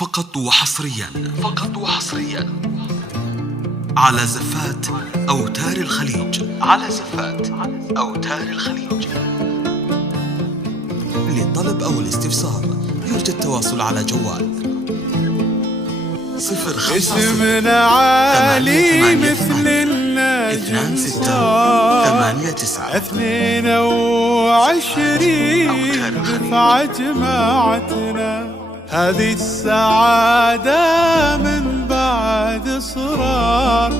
فقط وحصريا على زفات أوتار الخليج. للطلب أو الاستفسار يرجى التواصل على جوال 050 اسمنا عالي مثل النجم 22 دفعة جماعتنا. هذه السعادة من بعد إصرار،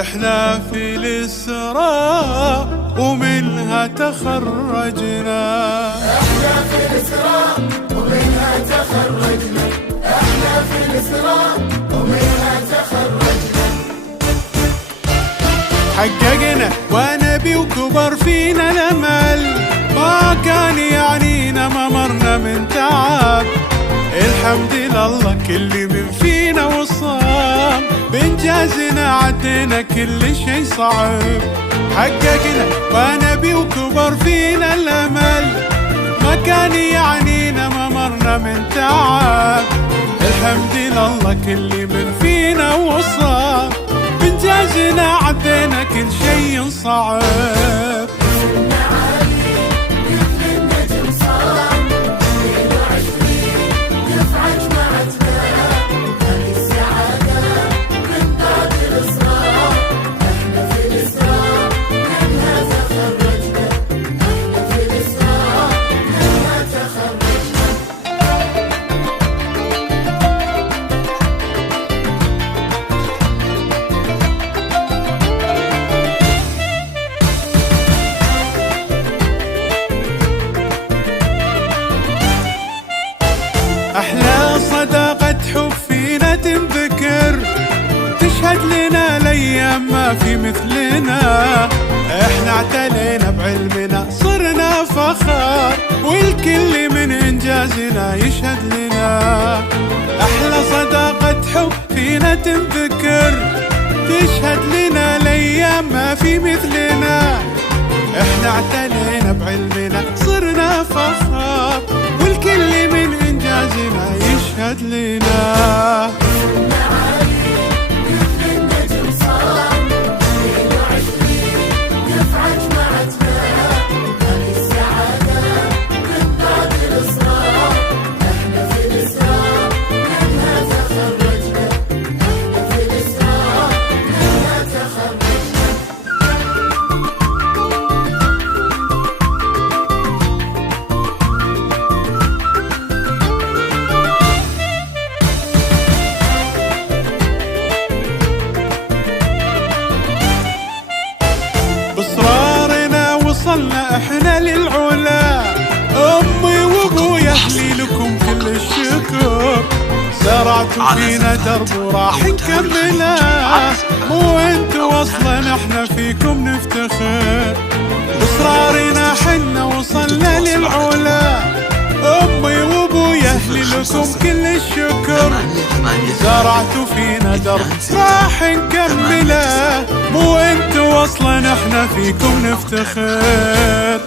إحنا في الإسراء ومنها تخرجنا. إحنا في الإسراء ومنها تخرجنا. إحنا في الإسراء ومنها تخرجنا. حققنا ونبي وكبر فينا الأمل، ما كان يعنينا ما مرنا من تعب. الحمد لله كل من فينا وصام، بإنجازنا عدينا كل شي صعب. حققنا ونبي وكبر فينا الأمل، ما كان يعنينا ما مرنا من تعب. الحمد لله كل من فينا وصام، بإنجازنا عدينا كل شي صعب. أحلى صداقة حب فينا تنذكر، تشهد لنا الأيام ما في مثلنا. إحنا اعتلينا بعلمنا صرنا فخار، والكل من إنجازنا يشهد لنا. أحلى صداقة حب فينا تنذكر، تشهد لنا الأيام ما في مثلنا. إحنا اعتلينا بعلمنا صرنا فخار، والكل من إنجازنا يشهد لنا. بإصرارنا وصلنا احنا للعلا، امي وابويا اهلي لكم كل الشكر. زرعتوا فينا درب وراح نكمله، مو انتوا اصلا احنا فيكم نفتخر. بإصرارنا حنا وصلنا للعلا، امي وابويا اهلي لكم كل الشكر. زرعتوا فينا درب راح نكمله، مو انتوا اصلا احنا فيكم نفتخر.